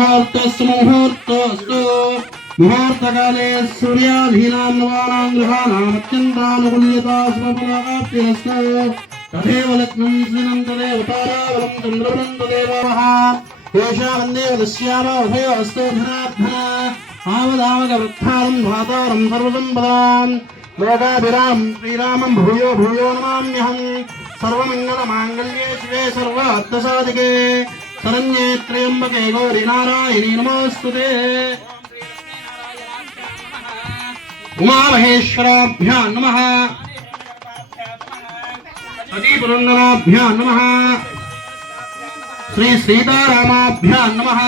मुहूर्तस्तु मुहूर्तस्तु मुहूर्तकाले सूर्याधीनां नवानां ग्रहाणाम् अत्यन्तानुकूल्यता समफलाप्तिरस्तु तथैव लग्नं स्थिनं तदेव ताराबलं चन्द्रबलं तदेव येषा वन्दे वदस्याम उभयोऽस्तु धनार्धना आवदावगवृद्धारं धातारं सर्वसम्पदां लोकाभिराम श्रीरामं भूयो भूयो नमाम्यहम् सर्वमङ्गलमाङ्गल्ये शिवे सर्वार्थसाधिके शरण्ये त्र्यम्बके गौरि नारायणी नमोऽस्तुते उमामहेश्वराभ्यां नमः सतीपुरन्दराभ्यां नमः श्री सीतारामाभ्यां नमः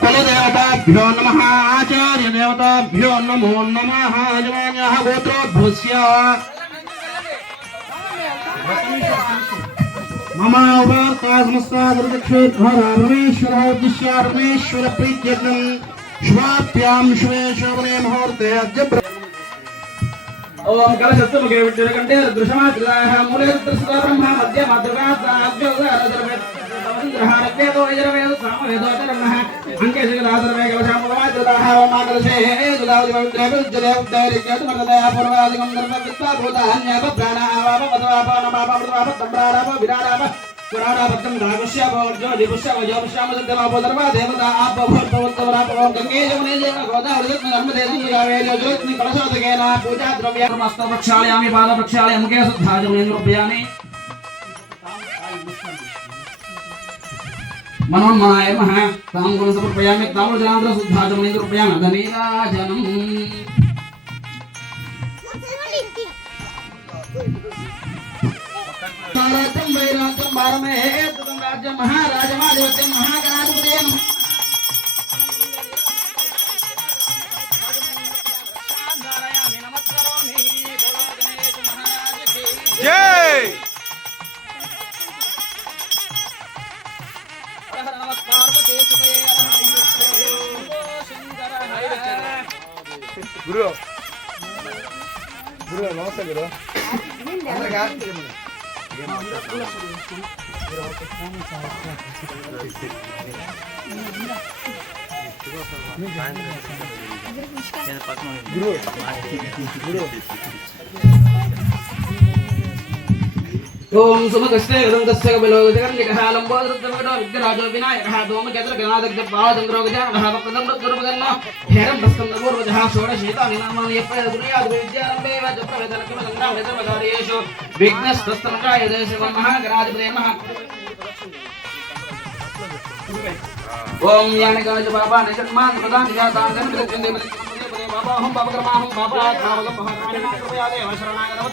कुलदेवताभ्यो नमः आचार्यदेवताभ्यो नमो नमः यजमान्याः गोत्रोद्भवस्य मम उपार्ता समस्ता परमेश्वर प्रीत्यर्थं शुभाभ्यां शुभे शोभने मुहूर्ते अद्य ओम कलशस्तुमुखे विद्युतकण्ठे दृशमात्रिलाः मूले दृष्टा ब्रह्मा मध्ये मातृकात्साभ्योदरवेदो यजरवेद सामवेदोतरन्नः अंके शिखरादरवे कलशामुलमाद्रताः ओमाकलशे दुदावदिवद्रेविज्जलेवद्दैरिक्यतुमर्दया पूर्वादिकं गर्भवित्ताभूतान्यपप्राणावापवद्वापानमापापमृतवापत्तम्राराप विराराप पुराणापत्तं रागस्य भोर्जो दिपुष्य वयोपुष्यामसद्यमापोदर्वा देवता आपभोर्भवत्तवरापवं गंगे यमुने जैव गोदावरी नर्मदे गंगावेली ज्योतिनि कलशोदकेन पूजा द्रव्यामस्तव प्रक्षालयामि पाद प्रक्षालयामि मुखे शुद्धाजमेन रूपयामि मनोन्मनाय नमः ताम्बूलं समर्पयामि ताम्बूलजलान्तरं शुद्धाजमेन रूपयामि धनीराजनम् राज्यं वैराज्यं भारमे तुतं राज्यं महाराजमाधिपत्यं महागणाधिपतये जय गुरु गुरु नमस्ते गुरु ओम सुमकस्ते गदंतस्य कपिलोगजगन्निकः लंबोदरुद्रवडो विद्यराजो विनायकः धूमकेतुर्गणादग्धपादङ्ग्रोगजानः वक्रदण्डोद्गुरुपगन्नो हेरं भस्कन्दपूर्वजः षोडशेतानि नामानि यप्रदुर्याद्विद्यारम्भेव जप्रवेदलक्ष्मदङ्ग्रामवेदमधार्येषु विघ्नस्तस्तमकायदे श्रीमन्महागणाधिपते नमः ओम यानिकाज बाबा निषन्मान प्रदान जातां गणपतिन्दे बाबा हम बाबा कर्मा हम बाबा कावगम महाकारिणा कृपया देव शरणागत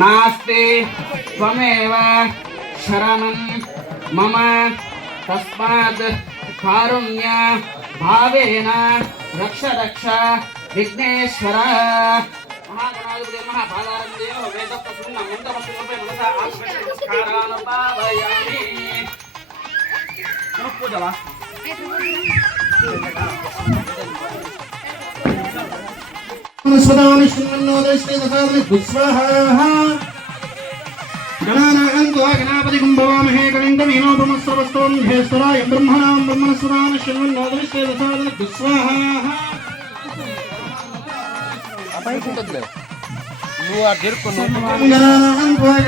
नास्ति त्वमेव शरणं मम तस्मात् कारुण्य भावेन रक्ष रक्ष विघ्नेश्वर महागणाधिपते महाभागारं देव वेदप्रसून्नं मन्त्रमस्तुते मनसा आश्रयस्कारान् भावयामि पूजवा स्वदानि श्रीमन्नोदयश्री दशावनि गुस्वाहा गणानागन्तो गणापतिं भवामहे कविं कवीनोपमस्रवस्तों ध्येश्वराय ब्रह्मणां ब्रह्मणस्वदानि श्रीमन्नोदयश्री दशावनि गुस्वाहा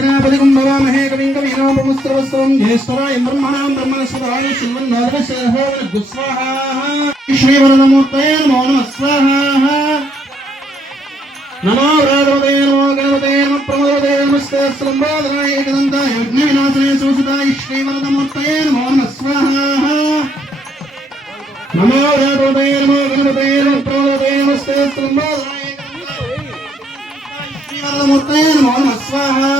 गणापतिं भवामहे कविं कवीनोपमस्रवस्तों ध्येश्वराय ब्रह्मणां ब्रह्मणस्वदानि श्रीमन्नोदयश्री दशावनि गुस्वाहा श्रीवरदमूर्तये नमो नमः स्वाहा नमो राघवते नमो गणपते नमो प्रमोदते नमस्ते स्लम्बोदराय एकदन्ताय विघ्नविनाशने सुसुताय श्रीवरदमूर्तये नमो नमः स्वाहा नमो राघवते नमो गणपते नमो प्रमोदते नमस्ते स्लम्बोदराय श्रीवरदमूर्तये नमो नमः स्वाहा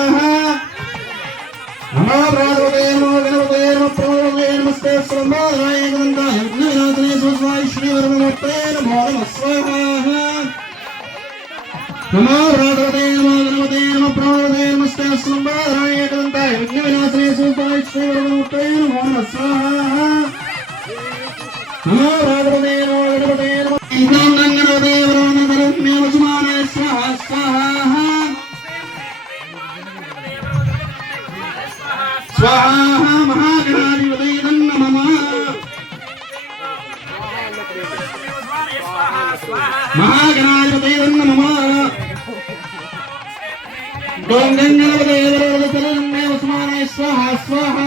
नमो राघवते नमो गणपते नमो प्रमोदते नमस्ते स्लम्बोदराय एकदन्ताय विघ्नविनाशने सुसुताय श्रीवरदमूर्तये नमो नमः स्वाहा नमो राघवते नमो गणपते नमो प्रमोदते नमस्ते स्लम्बोदराय एकदन्ताय विघ्नविनाशने सुसुताय श्रीवरदमूर्तये नमो नमः स्वाहा नमो राघवते नमो गणपते नमो गणपते वरुणधरम्ये वसुमाने स्वाहा स्वाहा स्वाहा महागणाधिपते नमः महागणाधिपतये नमः ओम गंगणपतये वरदतलन्ने उस्मानाय स्वाहा स्वाहा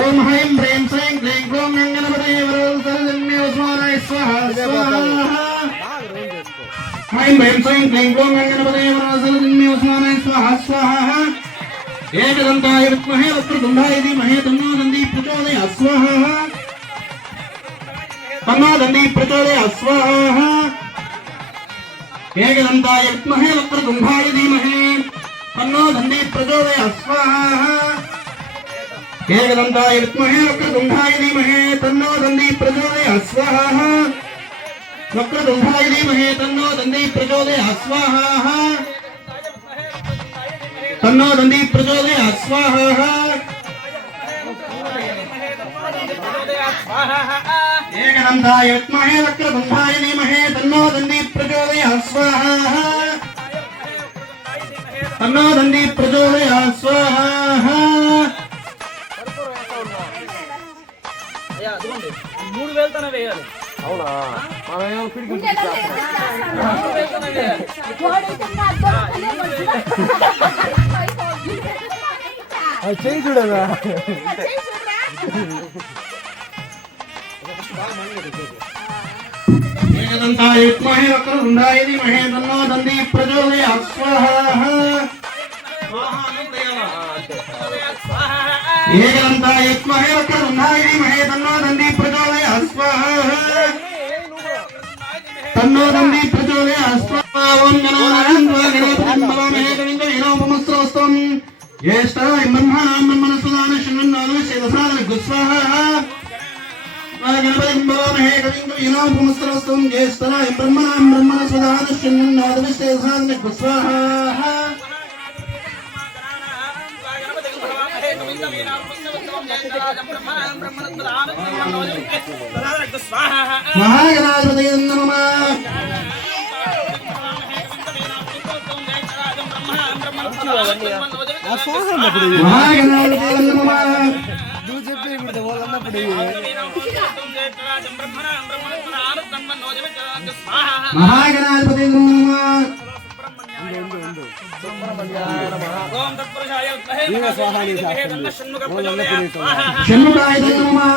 ओम ह्रीं ह्रीं श्रीं क्लीं ग्लौं गंगणपतये वरदतलन्ने उस्मानाय स्वाहा स्वाहा ह्रीं ह्रीं श्रीं क्लीं ग्लौं गंगणपतये वरदतलन्ने उस्मानाय स्वाहा स्वाहा एकदन्ताय विद्महे वक्रतुण्डाय धीमहि तन्नो दन्दी प्रचोदयात् स्वाहा तन्नो दन्दी प्रचोदयात् स्वाहा एकदन्ताय विद्महे वक्रतुण्डाय धीमहि तन्नो दन्दी प्रचोदयात् स्वाहा एकदन्ताय विद्महे वक्रतुण्डाय धीमहि तन्नो दन्दी प्रचोदयात् स्वाहा वक्रतुण्डाय धीमहि तन्नो दन्दी प्रचोदयात् स्वाहा तन्नो दन्दी प्रचोदयात् स्वाहा एकदन्ताय विद्महे वक्रतुण्डाय धीमहि तन्नो दन्दी प्रचोदयात् स्वाहा तन्नो दन्दी प्रचोदयात् स्वाहा మూడు వేలతోనే వేయాలి. అవునా మనం పిడికి చేయి చూడదా एकदन्ताय विद्महे वक्रतुण्डाय धीमहि तन्नो दन्दी प्रचोदयात् स्वाहा एकदन्ताय विद्महे वक्रतुण्डाय धीमहि तन्नो दन्दी प्रचोदयात् स्वाहा तन्नो दन्दी प्रचोदयात् स्वाहा ओम गणानां गणपतिं भवामहे कविं कवीनामुपमस्त्रवस्तं ज्येष्ठाय ब्रह्मणां ब्रह्मणस्पदान शृण्वन्नोदविश्वेदसादनगुः स्वाहा गणपतिं भवामहे कविं कवीनामुपमस्त्रवस्तं ज्येष्ठाय ब्रह्मणां ब्रह्मणस्पदान शृण्वन्नोदविश्वेदसादनगुः स्वाहा महागणाधिपतये नमः महागणाधिपतये नमः నువ్వు చెప్పి ఇప్పుడు వాళ్ళన్నప్పుడు महागणाधिपतये नमः షణ్ముఖాయ నమః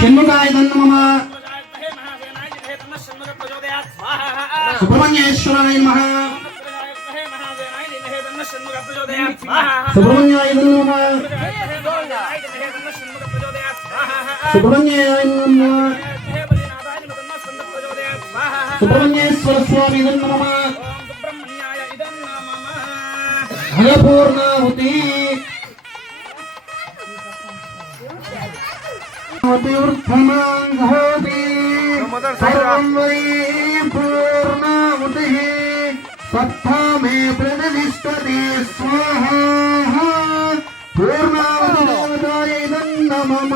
షణ్ముఖాయ నమః సుబ్రహ్మణ్యేశ్వరాయ నమః సుబ్రహ్మణ్యాయ నమః సుబ్రహ్మణ్యాయ నమః సుబ్రహ్మణ్యేశ్వర స్వామి నమః ఫలపూర్ణాహుతి ఊర్ధమాంఘోతి సర్వం వై పూర్ణాహుతి సత్తా మే ప్రతిష్టతి స్వాహా పూర్ణాహుతి దేవతాయ నమః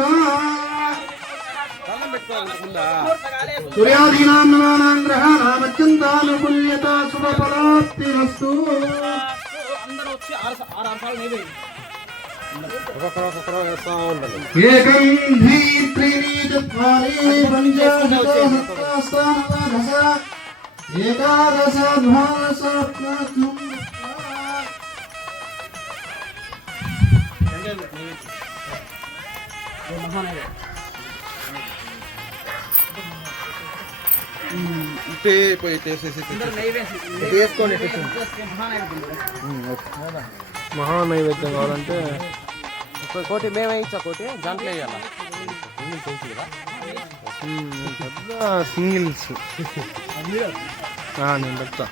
సూర్యాదీనాం నవానాం గ్రహాణాం అత్యంతానుకూల్యతా శుభఫలాప్తిరస్తు అందరూ వచ్చి ఆరు సార్లు నేవేయండి. ఏకం ద్వి త్రీణి చత్వారి పంచ షట్ సప్త నవ దశ ఏకాదశ ద్వాదశ త్రయోదశ మహానైవేద్యం కావాలంటే కోటి మేమే ఇచ్చా కోటి దాంట్లో వేయాలా పెద్ద సింగిల్స్ నేను పెడతా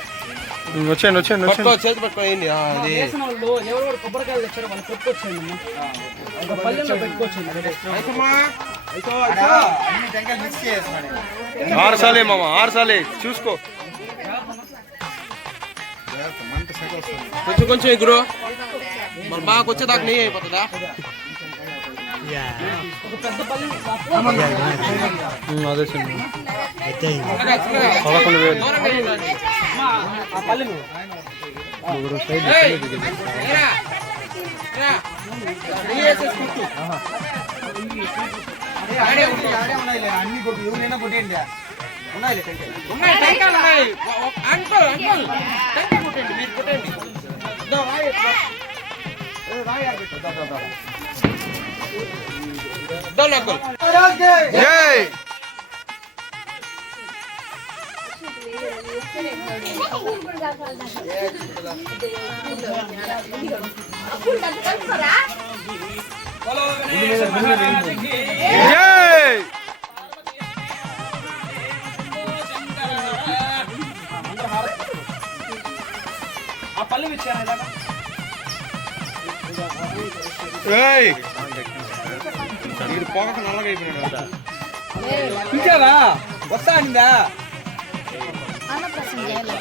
వచ్చేయండి వచ్చేయండి వచ్చేయండి చేతి పట్టుకోండి అది చేసిన వాళ్ళు ఎవరు కొబ్బరికాయలు తెచ్చారో వాళ్ళు పెట్టుకోవచ్చండి. ఒక పల్లెల్లో పెట్టుకోవచ్చండి. 6 సాలే మామ 6 సాలే చూసుకో కొంచెం కొంచెం ఎగురు మరి బాగా వచ్చేదాకా నెయ్యి అయిపోతుందా ఒక పెద్ద పల్లె అదే చిన్న 11,000 ఆ పల్లెను అన్ని కొట్టి ఎవరైనా కొట్టేయండి ఉన్నాయి జై జై ఆ పల్లె ఇచ్చాను ఏయ్ పోక నల్లగా అయిపోయినాడు ఇచ్చావా వస్తా అనిందా అన్నప్రసన్న